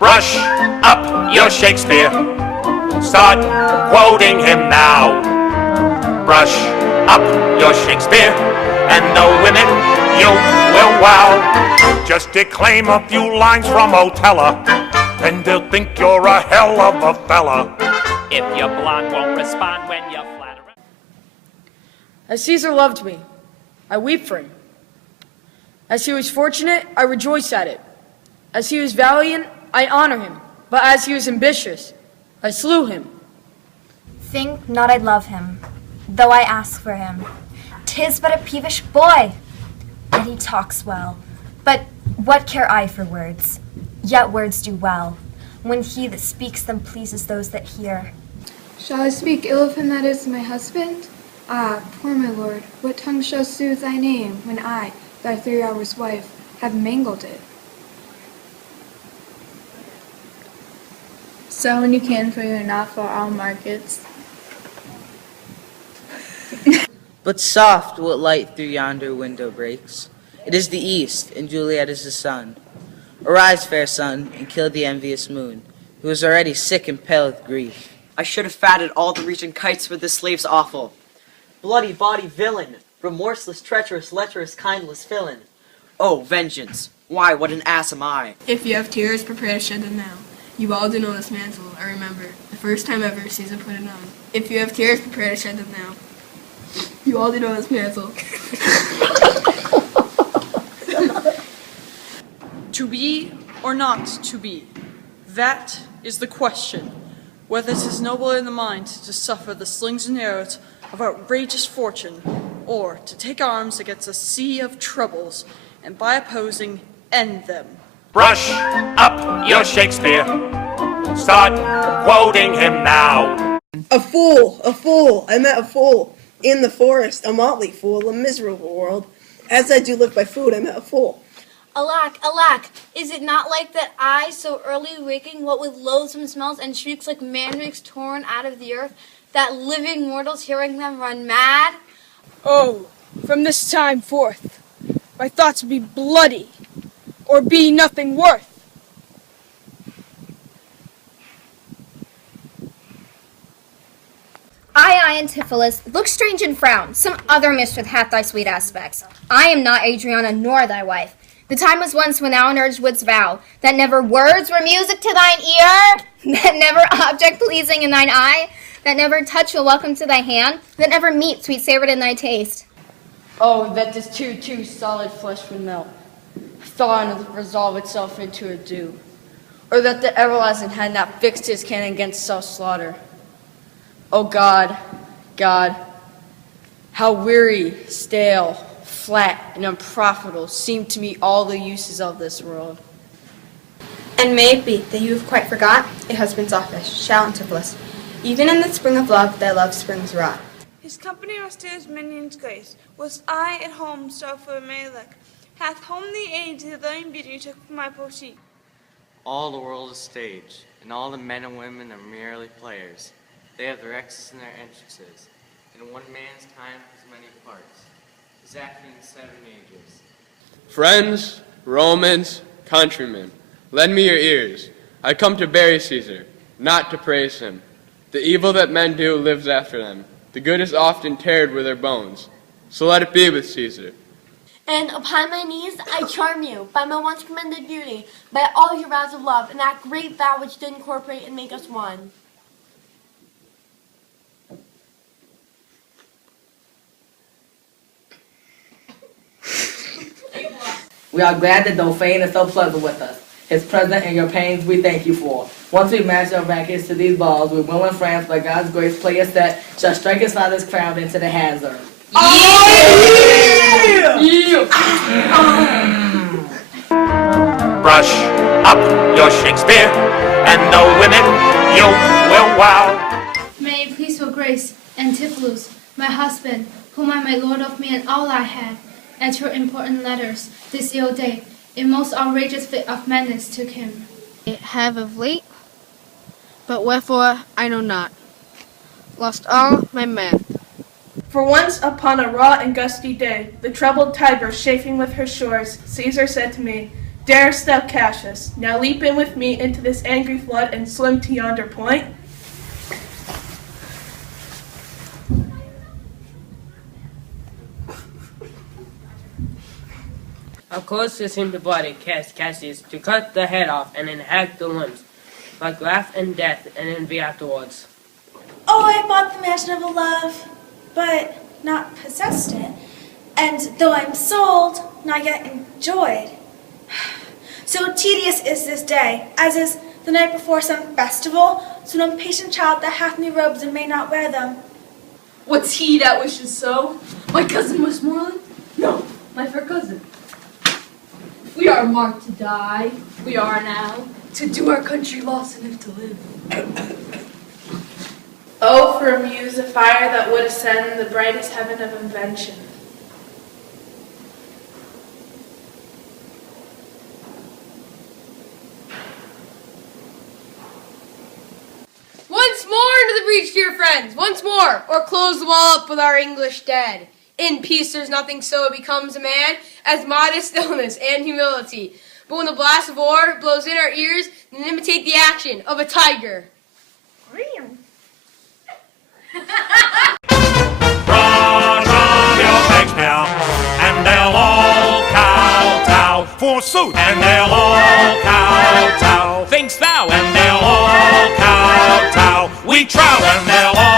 Brush up your Shakespeare. Start quoting him now. Brush up your Shakespeare, and the women you will wow. Just declaim a few lines from Otella, and they'll think you're a hell of a fella. If your blonde won't respond when you flatter. As Caesar loved me, I weep for him. As he was fortunate, I rejoice at it. As he was valiant, I honor him. But as he was ambitious, I slew him. Think not I love him, though I ask for him. 'Tis but a peevish boy, and he talks well. But what care I for words? Yet words do well, when he that speaks them pleases those that hear. Shall I speak ill of him that is my husband? Ah, poor my lord, what tongue shall soothe thy name, when I, thy 3 hours wife, have mangled it? Sell when you can, for you are not for all markets. But soft what light through yonder window breaks. It is the east, and Juliet is the sun. Arise, fair sun, and kill the envious moon, who is already sick and pale with grief. I should have fatted all the region kites for this slave's offal. Bloody body villain, remorseless, treacherous, lecherous, kindless villain. Oh, vengeance! Why, what an ass am I! If you have tears, prepare to shed them now. You all do know this mantle, I remember, the first time ever Caesar put it on. If you have tears, prepare to shed them now. You all do know this mantle. To be or not to be, that is the question. Whether it is noble in the mind to suffer the slings and arrows of outrageous fortune, or to take arms against a sea of troubles, and by opposing, end them. Brush up your Shakespeare. Start quoting him now. A fool, I met a fool. In the forest, a motley fool, a miserable world. As I do live by food, I met a fool. Alack, alack, is it not like that I, so early waking, what with loathsome smells and shrieks like mandrakes torn out of the earth, that living mortals hearing them run mad? Oh, from this time forth, my thoughts will be bloody, or be nothing worth. I, Antipholus, look strange and frown. Some other mischief hath thy sweet aspects. I am not Adriana, nor thy wife. The time was once when thou in urge wouldst vow that never words were music to thine ear, that never object pleasing in thine eye, that never touch will welcome to thy hand, that never meat sweet savored in thy taste. Oh, that this too solid flesh would melt, thaw and resolve itself into a dew, or that the everlasting had not fixed his cannon against self-slaughter. Oh God, God, how weary, stale, flat, and unprofitable seem to me all the uses of this world. And may it be that you have quite forgot a husband's office, shall Antipholus. Even in the spring of love, thy love springs rot. His company was to his minions grace. Was I at home, so for Malek? Hath home the aid to the lame beauty took from my poor sheep. All the world is stage, and all the men and women are merely players. They have their exits and their entrances, and one man's time has many parts, exactly in 7 ages. Friends, Romans, countrymen, lend me your ears. I come to bury Caesar, not to praise him. The evil that men do lives after them. The good is often tarred with their bones. So let it be with Caesar. And upon my knees I charm you, by my once commended beauty, by all your vows of love, and that great vow which did incorporate and make us one. We are glad that Dauphin is so pleasant with us. His presence and your pains we thank you for. Once we match our rackets to these balls, we will in France, by God's grace, play a set, shall strike his father's crown into the hazard. Brush up your Shakespeare, and the women you will wow. May it please your grace, Antipholus, my husband, whom I made lord of me and all I had, at your important letters, this ill day, a most outrageous fit of madness took him. I have of late, but wherefore I know not, lost all my men. For once upon a raw and gusty day, the troubled Tiber chafing with her shores, Caesar said to me, Darest thou, Cassius, now leap in with me into this angry flood and swim to yonder point? How close it seemed to body cast Cassius to cut the head off and then hack the limbs, like wrath and death and envy afterwards. Oh, I bought the mansion of a love, but not possessed it. And though I'm sold, not yet enjoyed. So tedious is this day, as is the night before some festival, to an impatient child that hath new robes and may not wear them. What's he that wishes so? My cousin Westmoreland? No, my fair cousin. We are marked to die. We are now. To do our country loss and if to live. Oh, for a muse, a fire that would ascend the brightest heaven of invention. Once more into the breach, dear friends, once more, or close them all up with our English dead. In peace there's nothing so becomes a man as modest stillness and humility. But when the blast of war blows in our ears, then imitate the action of a tiger. Brush on your Shakespeare, and they'll all kowtow, forsooth, and they'll all kowtow. Thinkst thou, and they'll all kowtow. We trow, and they'll all